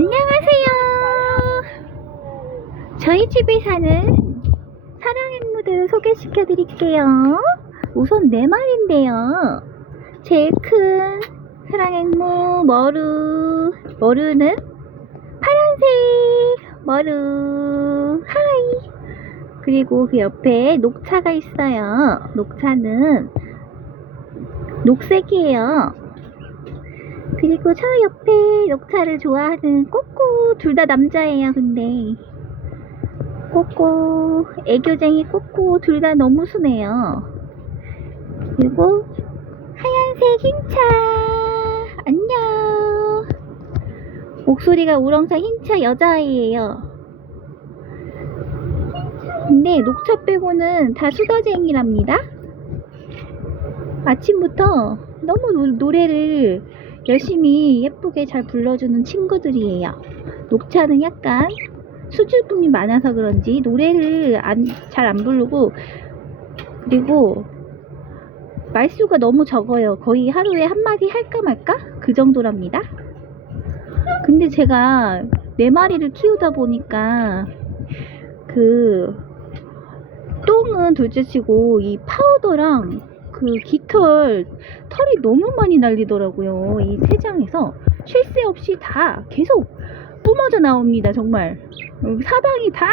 안녕하세요. 저희 집에 사는 사랑 앵무들 소개시켜 드릴게요. 우선 네 마리인데요. 제일 큰 사랑 앵무 머루. 머루는 파란색 머루. 하이. 그리고 그 옆에 녹차가 있어요. 녹차는 녹색이에요. 그리고 저 옆에 녹차를 좋아하는 꼬꼬 둘 다 남자예요 근데. 꼬꼬 애교쟁이 꼬꼬 둘 다 너무 순해요. 그리고 하얀색 흰차. 안녕. 목소리가 우렁차 흰차 여자아이예요. 근데 녹차 빼고는 다 수다쟁이랍니다. 아침부터 너무 노, 노래를 열심히 예쁘게 잘 불러주는 친구들이에요. 녹차는 약간 수줍음이 많아서 그런지 노래를 잘안 부르고 그리고 말수가 너무 적어요. 거의 하루에 한마디 할까 말까? 그 정도랍니다. 근데 제가 네 마리를 키우다 보니까 그 똥은 둘째 치고 이 파우더랑 그 깃털 털이 너무 많이 날리더라고요. 이 세장에서 쉴 새 없이 다 계속 뿜어져 나옵니다. 정말 사방이 다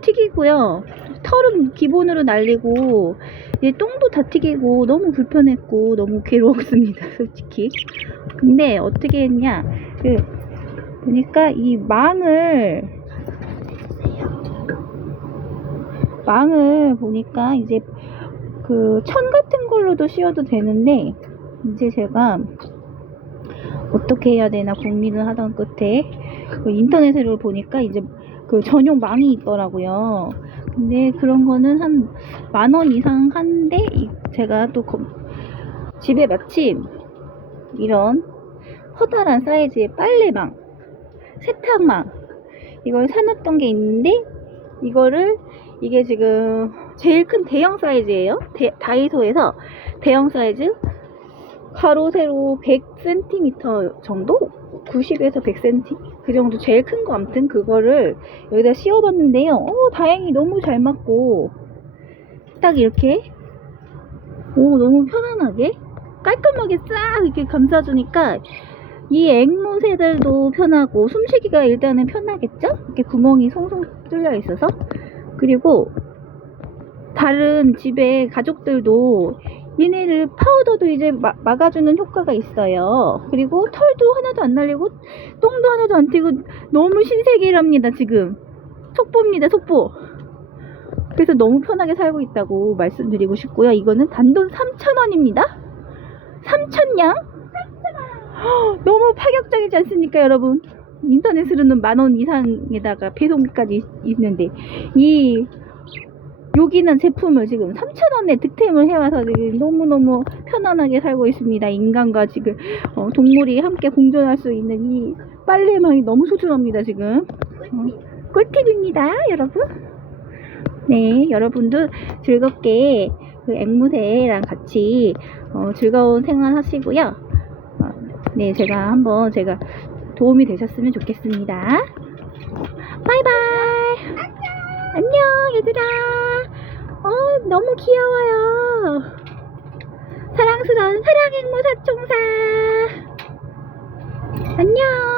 튀기고요. 털은 기본으로 날리고 이제 똥도 다 튀기고 너무 불편했고 너무 괴로웠습니다. 솔직히. 근데 어떻게 했냐? 그 보니까 이 망을 망을 보니까 이제 그 천 같은 걸로도 씌워도 되는데 이제 제가 어떻게 해야 되나 고민을 하던 끝에 그 인터넷으로 보니까 이제 그 전용 망이 있더라고요. 근데 그런 거는 한 만 원 이상 한데 이- 제가 또 거- 집에 마침 이런 커다란 사이즈의 빨래망, 세탁망 이걸 사놨던 게 있는데 이거를 이게 지금 제일 큰 대형 사이즈예요. 대- 다이소에서 대형 사이즈 가로 세로 100cm 정도? 90에서 100cm? 그 정도 제일 큰 거 아무튼 그거를 여기다 씌워봤는데요. 어, 다행히 너무 잘 맞고 딱 이렇게 오 너무 편안하게 깔끔하게 싹 이렇게 감싸주니까 이 앵무 새들도 편하고 숨쉬기가 일단은 편하겠죠? 이렇게 구멍이 송송 뚫려 있어서 그리고 다른 집에 가족들도 얘네를 파우더도 이제 마- 막아주는 효과가 있어요. 그리고 털도 하나도 안 날리고 똥도 하나도 안 튀고 너무 신세계랍니다 지금. 속보입니다 속보. 그래서 너무 편하게 살고 있다고 말씀드리고 싶고요. 이거는 단돈 3,000원입니다. 3,000냥? 너무 파격적이지 않습니까 여러분? 인터넷으로는 만 원 이상에다가 배송비까지 있- 있는데 이 여기는 제품을 지금 3,000원에 득템을 해와서 지금 너무너무 편안하게 살고 있습니다. 인간과 지금 어, 동물이 함께 공존할 수 있는 이 빨래망이 너무 소중합니다. 지금 어, 꿀팁입니다. 여러분 네 여러분도 즐겁게 그 앵무새랑 같이 어, 즐거운 생활 하시고요. 어, 네 제가 한번 제가 도움이 되셨으면 좋겠습니다. 바이바이 안녕 얘들아 어 너무 귀여워요. 사랑스러운 사랑앵무 사총사. 안녕